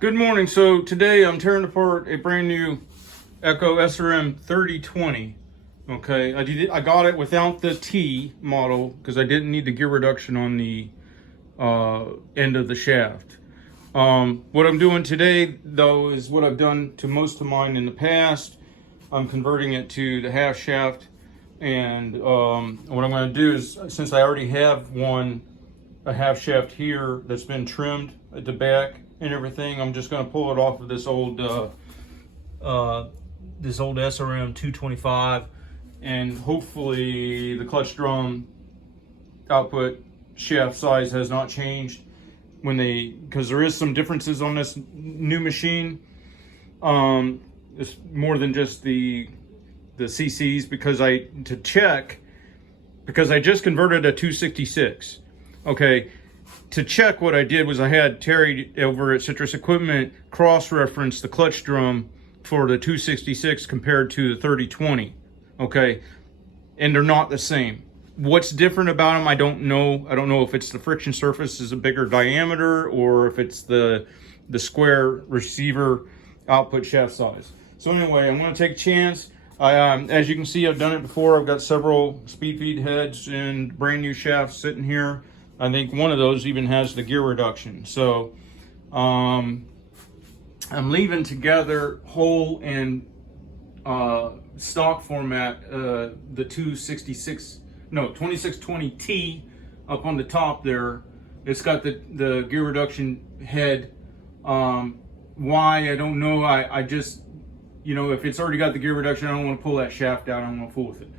Good morning. So today I'm tearing apart a brand new Echo SRM 3020. Okay, I got it without the T model because I didn't need the gear reduction on the end of the shaft. What I'm doing today though is what I've done to most of mine in the past. I'm converting it to the half shaft, and what I'm going to do is, since I already have a half shaft here that's been trimmed at the back and everything, I'm just going to pull it off of this old SRM 225, and hopefully the clutch drum output shaft size has not changed because there is some differences on this new machine. It's more than just the CCs, because I just converted a 266. Okay, to check, what I did was I had Terry over at Citrus Equipment cross-reference the clutch drum for the 266 compared to the 3020. Okay, and they're not the same. What's different about them, I don't know. I don't know if it's the friction surface is a bigger diameter, or if it's the square receiver output shaft size. So anyway, I'm going to take a chance. As you can see, I've done it before. I've got several speed feed heads and brand new shafts sitting here. I think one of those even has the gear reduction. So I'm leaving together whole and stock format the 2620T up on the top there. It's got the gear reduction head. Why, I don't know. I just, if it's already got the gear reduction, I don't want to pull that shaft out. I don't want to fool with it.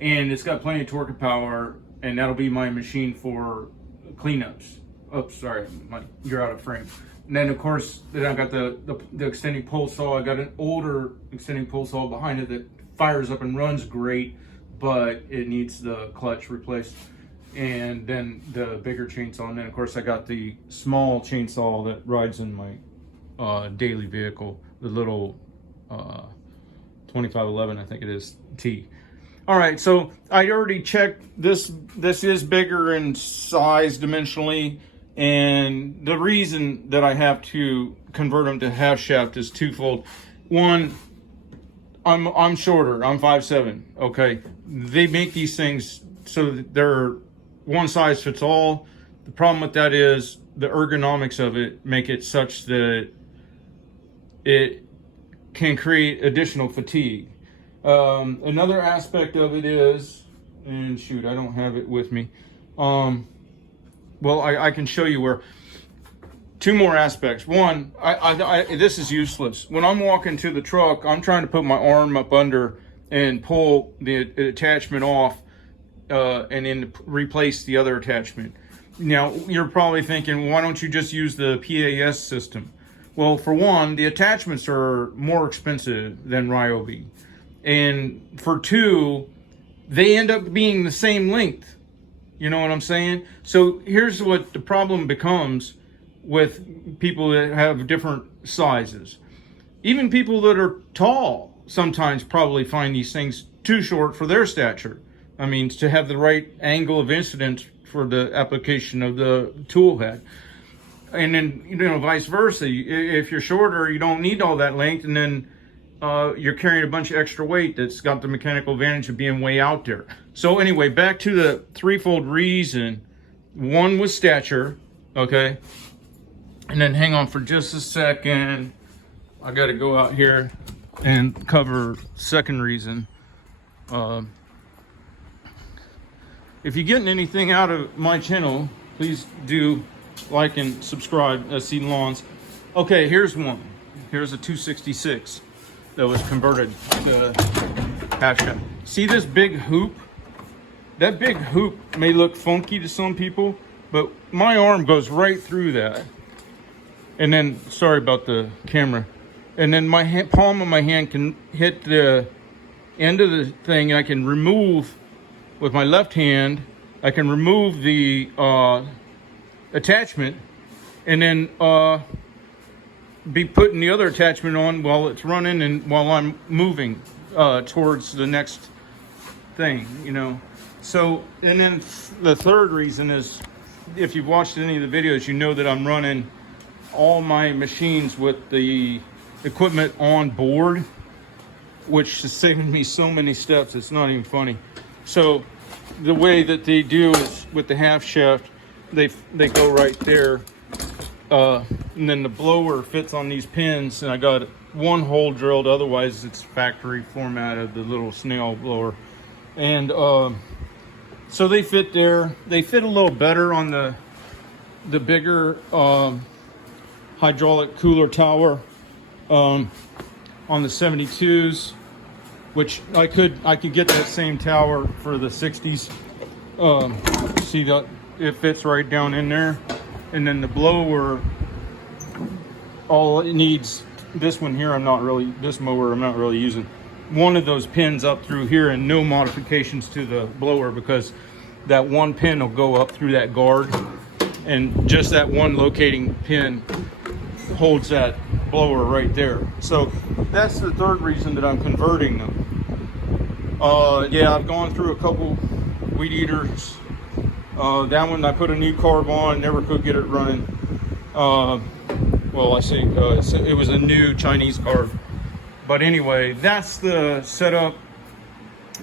And it's got plenty of torque and power, and that'll be my machine for cleanups. Oops, sorry, you're out of frame. And then of course, then I've got the extending pole saw. I got an older extending pole saw behind it that fires up and runs great, but it needs the clutch replaced. And then the bigger chainsaw, and then of course I got the small chainsaw that rides in my daily vehicle, the little 2511, I think it is, T. All right, so I already checked this. This is bigger in size dimensionally, and the reason that I have to convert them to half shaft is twofold. One, I'm shorter. I'm 5'7". Okay, they make these things so that they're one size fits all. The problem with that is the ergonomics of it make it such that it can create additional fatigue. Another aspect of it is, and shoot, I don't have it with me. Well, I can show you where. Two more aspects. One, this is useless. When I'm walking to the truck, I'm trying to put my arm up under and pull the attachment off, and then replace the other attachment. Now, you're probably thinking, why don't you just use the PAS system? Well, for one, the attachments are more expensive than Ryobi. And for two, they end up being the same length. You know what I'm saying? So here's what the problem becomes with people that have different sizes. Even people that are tall sometimes probably find these things too short for their stature. I mean, to have the right angle of incidence for the application of the tool head. And then, vice versa. If you're shorter, you don't need all that length, and then you're carrying a bunch of extra weight that's got the mechanical advantage of being way out there. So anyway, back to the threefold reason. One was stature, okay? And then hang on for just a second. I got to go out here and cover second reason. If you're getting anything out of my channel, please do like and subscribe. Seed Lawns. Okay, here's one. Here's a 266 that was converted to half shaft. See this big hoop? That big hoop may look funky to some people, but my arm goes right through that. And then, sorry about the camera. And then my palm of my hand can hit the end of the thing, and I can remove, with my left hand, I can remove the attachment, and then be putting the other attachment on while it's running and while I'm moving towards the next thing, So, and then the third reason is, if you've watched any of the videos, you know that I'm running all my machines with the equipment on board, which is saving me so many steps, it's not even funny. So the way that they do is with the half shaft, they go right there, and then the blower fits on these pins, and I got one hole drilled, otherwise it's factory formatted, the little snail blower. And so they fit there. They fit a little better on the bigger hydraulic cooler tower on the 72s, which I could get that same tower for the 60s. See that it fits right down in there. And then the blower, all it needs, this one here, this mower I'm not really using. One of those pins up through here, and no modifications to the blower, because that one pin will go up through that guard, and just that one locating pin holds that blower right there. So that's the third reason that I'm converting them. Yeah, I've gone through a couple weed eaters. That one I put a new carb on, never could get it running. Well, I say it was a new Chinese carb. But anyway, that's the setup.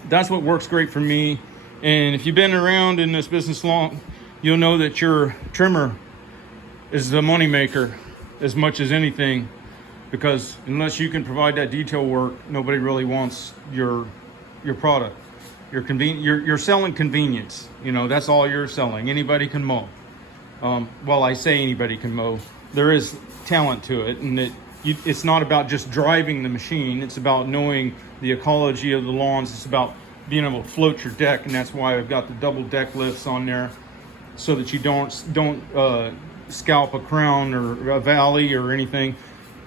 That's what works great for me. And if you've been around in this business long, you'll know that your trimmer is the moneymaker as much as anything, because unless you can provide that detail work, nobody really wants your product. You're selling convenience. You know, that's all you're selling. Anybody can mow. Well, I say anybody can mow. There is talent to it, and it's not about just driving the machine. It's about knowing the ecology of the lawns. It's about being able to float your deck, and that's why I've got the double deck lifts on there, so that you don't scalp a crown or a valley or anything.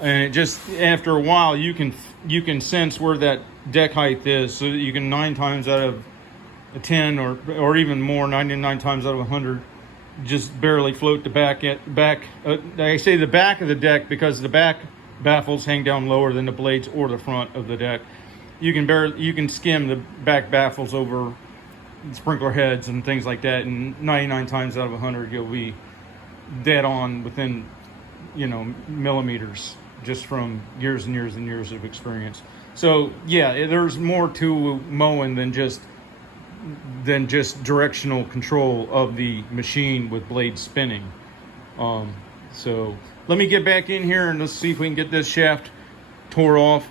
And it just, after a while, you can sense where that deck height is, so that you can 9 times out of 10 or even more, 99 times out of 100, just barely float the back. I say the back of the deck because the back baffles hang down lower than the blades or the front of the deck. You can skim the back baffles over sprinkler heads and things like that, and 99 times out of 100 you'll be dead on within, millimeters, just from years and years and years of experience. So yeah, there's more to mowing than just directional control of the machine with blades spinning. So let me get back in here and let's see if we can get this shaft tore off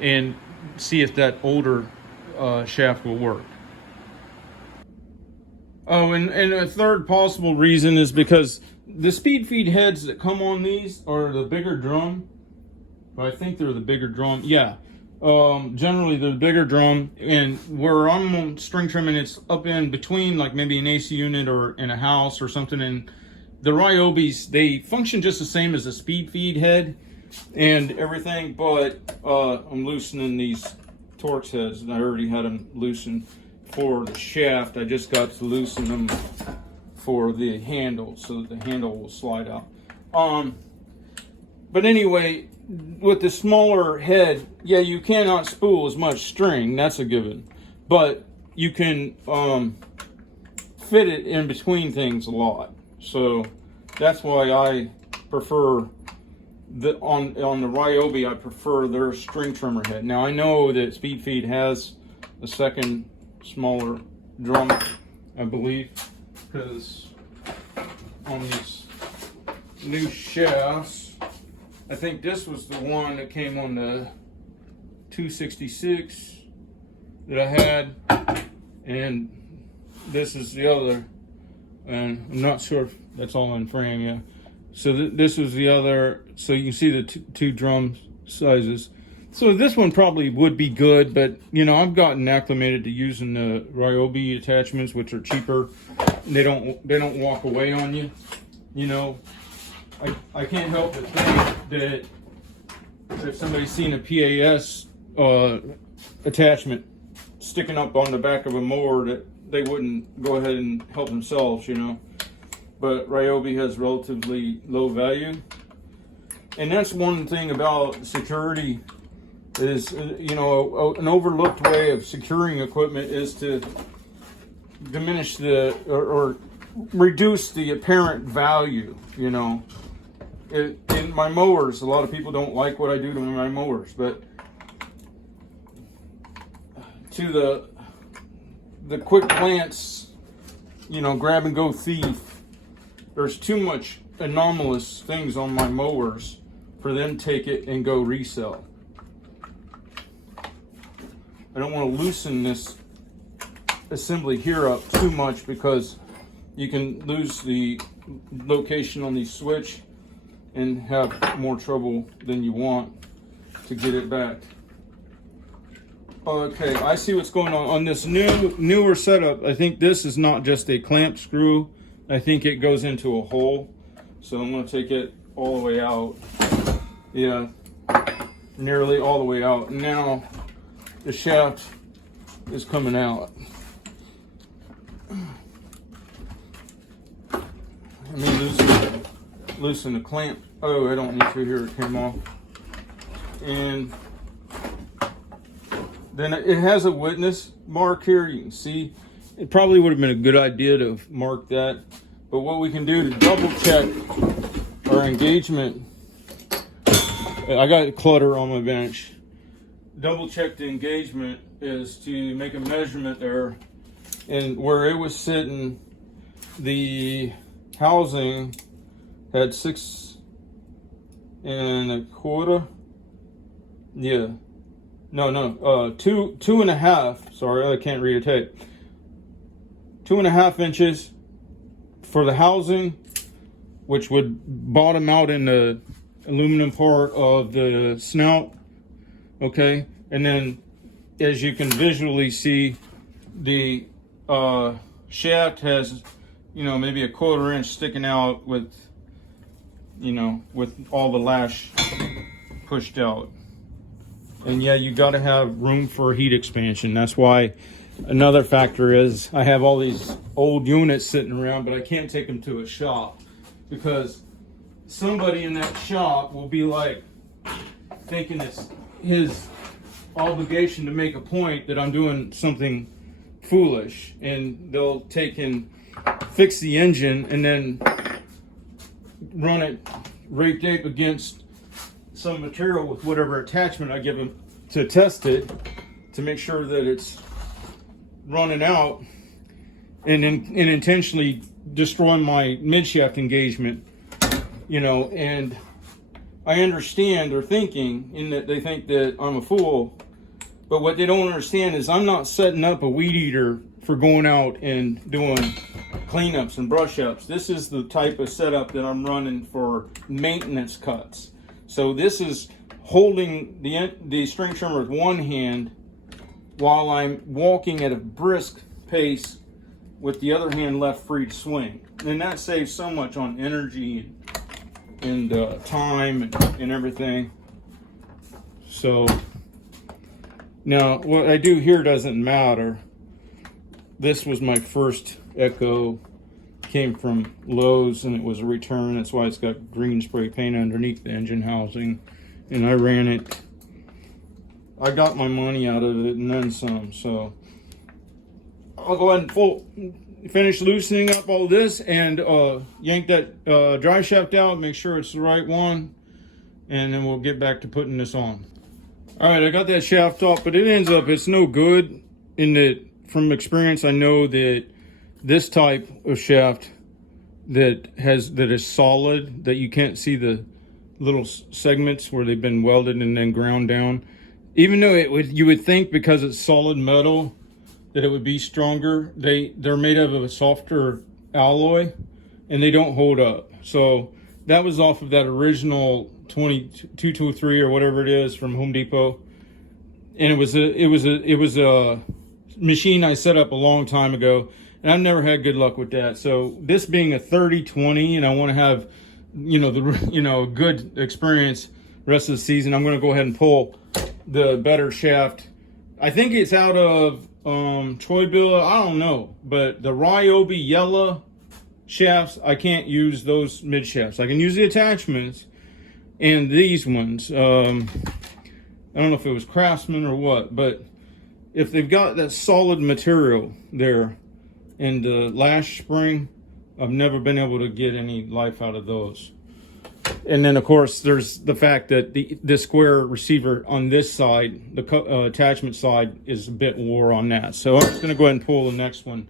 and see if that older shaft will work. Oh, and a third possible reason is because the speed feed heads that come on these are the bigger drum. I think they're the bigger drum. Yeah. Generally the bigger drum, and where I'm string trimming, it's up in between, like maybe an AC unit or in a house or something. And the Ryobis, they function just the same as a speed feed head and everything, but I'm loosening these Torx heads, and I already had them loosened for the shaft. I just got to loosen them for the handle, so that the handle will slide out. But anyway, with the smaller head, yeah, you cannot spool as much string, that's a given, but you can fit it in between things a lot. So that's why I prefer on the Ryobi, I prefer their string trimmer head. Now I know that Speed Feed has a second smaller drum, I believe, because on these new shafts, I think this was the one that came on the 266 that I had, and this is the other, and I'm not sure if that's all in frame yet. So this was the other, so you can see the two drum sizes. So this one probably would be good, but I've gotten acclimated to using the Ryobi attachments, which are cheaper. They don't walk away on you. I can't help but think that if somebody's seen a PAS attachment sticking up on the back of a mower, that they wouldn't go ahead and help themselves, But Ryobi has relatively low value. And that's one thing about security is, an overlooked way of securing equipment is to diminish or reduce the apparent value, in my mowers, a lot of people don't like what I do to my mowers, but to the quick glance, grab and go thief, there's too much anomalous things on my mowers for them to take it and go resell. I don't want to loosen this assembly here up too much because you can lose the location on the switch and have more trouble than you want to get it back. Okay, I see what's going on this newer setup. I think this is not just a clamp screw. I think it goes into a hole. So I'm going to take it all the way out. Yeah, nearly all the way out. Now the shaft is coming out. Let me loosen the clamp. Oh, I don't need to. Here it came off. And then it has a witness mark here. You can see it probably would have been a good idea to mark that. But what we can do to double check our engagement, I got clutter on my bench. Double check the engagement is to make a measurement there, and where it was sitting, the housing had 6 1/4. Yeah. No, 2.5. Sorry, I can't read a tape. 2.5 inches for the housing, which would bottom out in the aluminum part of the snout. Okay, and then as you can visually see, the shaft has, maybe a 1/4 inch sticking out with, with all the lash pushed out. And yeah, you got to have room for heat expansion. That's why another factor is I have all these old units sitting around, but I can't take them to a shop because somebody in that shop will be like thinking it's his obligation to make a point that I'm doing something foolish, and they'll take and fix the engine and then run it raked ape against some material with whatever attachment I give them to test it to make sure that it's running out, and intentionally destroy my midshaft engagement, and I understand their thinking in that they think that I'm a fool, but what they don't understand is I'm not setting up a weed eater for going out and doing cleanups and brush ups. This is the type of setup that I'm running for maintenance cuts. So this is holding the string trimmer with one hand while I'm walking at a brisk pace with the other hand left free to swing. And that saves so much on energy and time and everything. So now what I do here doesn't matter. This was my first Echo. Came from Lowe's and it was a return. That's why it's got green spray paint underneath the engine housing, and I ran it. I got my money out of it and then some. So I'll go ahead and finish loosening up all this and yank that drive shaft out, make sure it's the right one, and then we'll get back to putting this on. All right, I got that shaft off, but it's no good. In that, from experience, I know that this type of shaft that is solid, that you can't see the little segments where they've been welded and then ground down, even though you would think because it's solid metal that it would be stronger, they're made of a softer alloy and they don't hold up. So that was off of that original 2223 or whatever it is from Home Depot, and it was a machine I set up a long time ago. And I've never had good luck with that. So this being a 30-20, and I want to have, a good experience rest of the season, I'm going to go ahead and pull the better shaft. I think it's out of Troy-Bill. I don't know, but the Ryobi yellow shafts, I can't use those mid shafts. I can use the attachments and these ones. I don't know if it was Craftsman or what, but if they've got that solid material there, and the lash spring, I've never been able to get any life out of those. And then of course there's the fact that the square receiver on this side, the attachment side, is a bit wore on that. So I'm just going to go ahead and pull the next one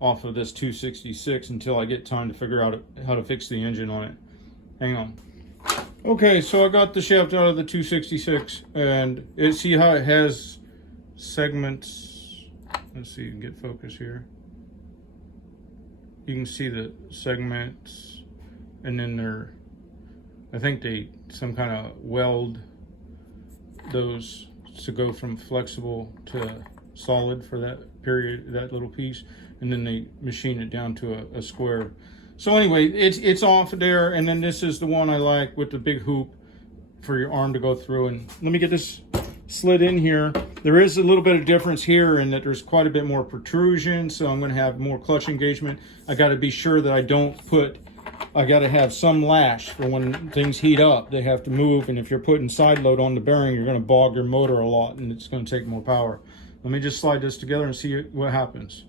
off of this 266 until I get time to figure out how to fix the engine on it. Hang on. Okay, so I got the shaft out of the 266, and see how it has segments. Let's see, you can get focus here. You can see the segments, and then I think they some kind of weld those to go from flexible to solid for that period, that little piece, and then they machine it down to a square. So anyway, it's off there, and then this is the one I like with the big hoop for your arm to go through. And let me get this slid in here. There is a little bit of difference here in that there's quite a bit more protrusion, so I'm going to have more clutch engagement. I got to be sure that I got to have some lash for when things heat up. They have to move, and if you're putting side load on the bearing, you're going to bog your motor a lot, and it's going to take more power. Let me just slide this together and see what happens.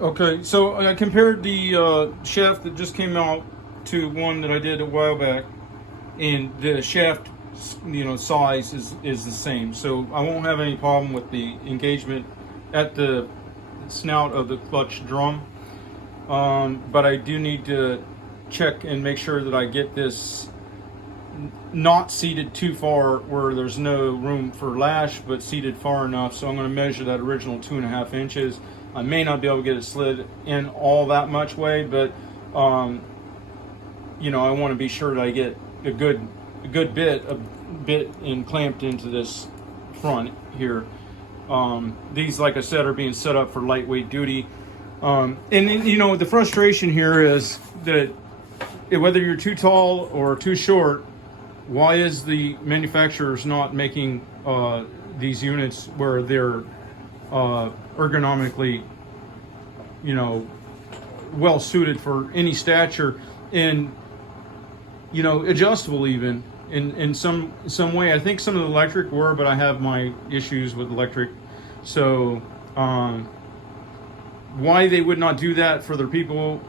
Okay, so I compared the shaft that just came out to one that I did a while back, and the shaft, size is the same. So I won't have any problem with the engagement at the snout of the clutch drum. But I do need to check and make sure that I get this not seated too far where there's no room for lash, but seated far enough. So I'm going to measure that original 2.5 inches. I may not be able to get it slid in all that much way, but I want to be sure that I get a good bit and clamped into this front here. These, like I said, are being set up for lightweight duty. And then, the frustration here is that whether you're too tall or too short, why is the manufacturers not making these units where they're ergonomically, well suited for any stature and, adjustable even in some way. I think some of the electric were, but I have my issues with electric. So why they would not do that for their people,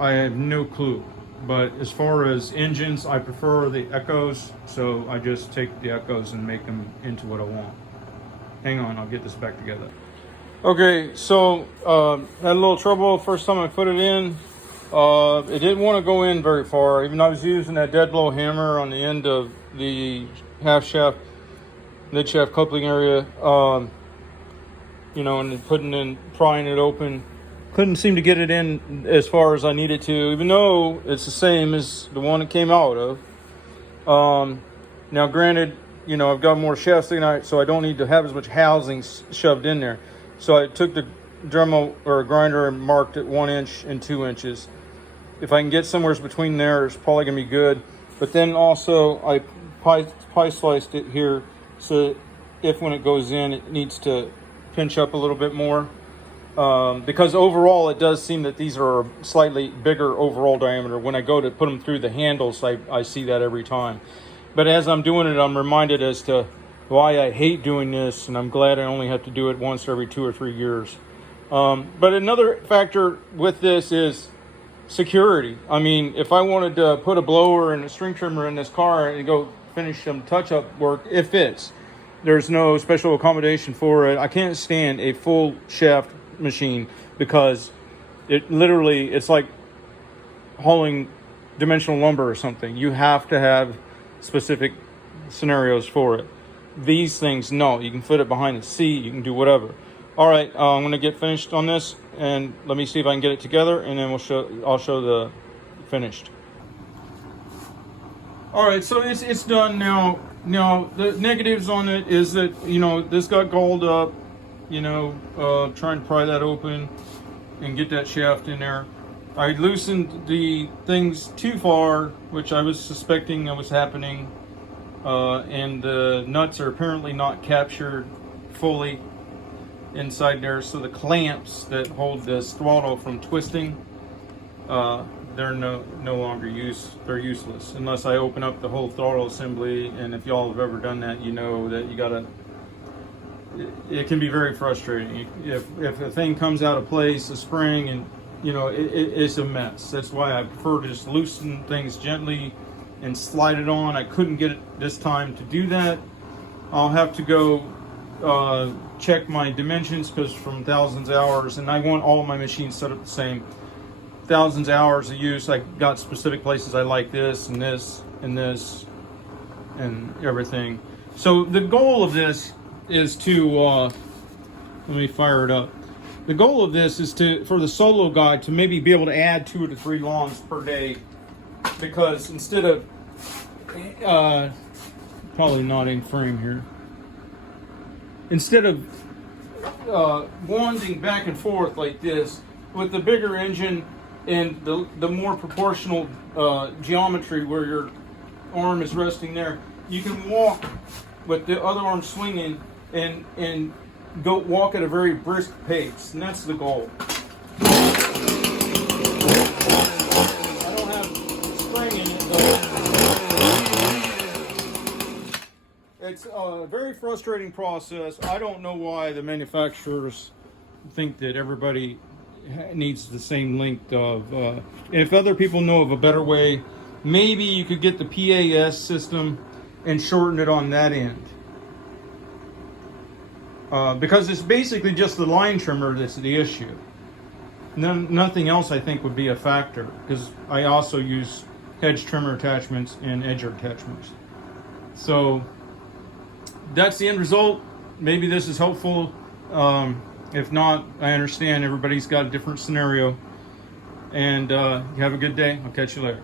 I have no clue. But as far as engines, I prefer the Echos, so I just take the Echos and make them into what I want. Hang on, I'll get this back together. Okay, so had a little trouble first time I put it in. It didn't want to go in very far. Even though I was using that dead blow hammer on the end of the half shaft, mid shaft coupling area, and then prying it open. Couldn't seem to get it in as far as I needed to, even though it's the same as the one it came out of. Now granted, I've got more shaft sticking out, so I don't need to have as much housing shoved in there. So I took the Dremel or grinder and marked it 1 inch and 2 inches. If I can get somewhere between there, it's probably gonna be good. But then also I pie sliced it here, so if when it goes in, it needs to pinch up a little bit more. Because overall it does seem that these are slightly bigger overall diameter. When I go to put them through the handles, I see that every time. But as I'm doing it, I'm reminded as to why I hate doing this, and I'm glad I only have to do it once every 2 or 3 years. But another factor with this is security. I mean, if I wanted to put a blower and a string trimmer in this car and go finish some touch-up work, it fits. There's no special accommodation for it. I can't stand a full shaft machine because it's like hauling dimensional lumber or something. You have to have specific scenarios for it. These things, no, you can fit it behind the seat, you can do whatever. All right, I'm gonna get finished on this, and let me see if I can get it together, and then I'll show the finished. All right, so it's done now. Now the negatives on it is that this got galled up. Trying to pry that open and get that shaft in there. I loosened the things too far, which I was suspecting that was happening, and the nuts are apparently not captured fully inside there, so the clamps that hold this throttle from twisting, they're no longer they're useless unless I open up the whole throttle assembly. And if y'all have ever done that, you know that it can be very frustrating if a thing comes out of place, a spring, and it's a mess. That's why I prefer to just loosen things gently and slide it on. I couldn't get it this time to do that. I'll have to go check my dimensions, because from thousands of hours, and I want all my machines set up the same. Thousands of hours of use, I got specific places I like this and this and this and everything. So the goal of this is to, let me fire it up. The goal of this is for the solo guy to maybe be able to add 2 to 3 lawns per day, because instead of, probably not in frame here, instead of wanding back and forth like this, with the bigger engine and the more proportional geometry where your arm is resting there, you can walk with the other arm swinging and go walk at a very brisk pace, and that's the goal. I don't have spring in it though. It's a very frustrating process. I don't know why the manufacturers think that everybody needs the same length of, if other people know of a better way, maybe you could get the PAS system and shorten it on that end. Because it's basically just the line trimmer that's the issue. Nothing else I think would be a factor, because I also use hedge trimmer attachments and edger attachments. So that's the end result. Maybe this is helpful. If not, I understand everybody's got a different scenario. And you have a good day. I'll catch you later.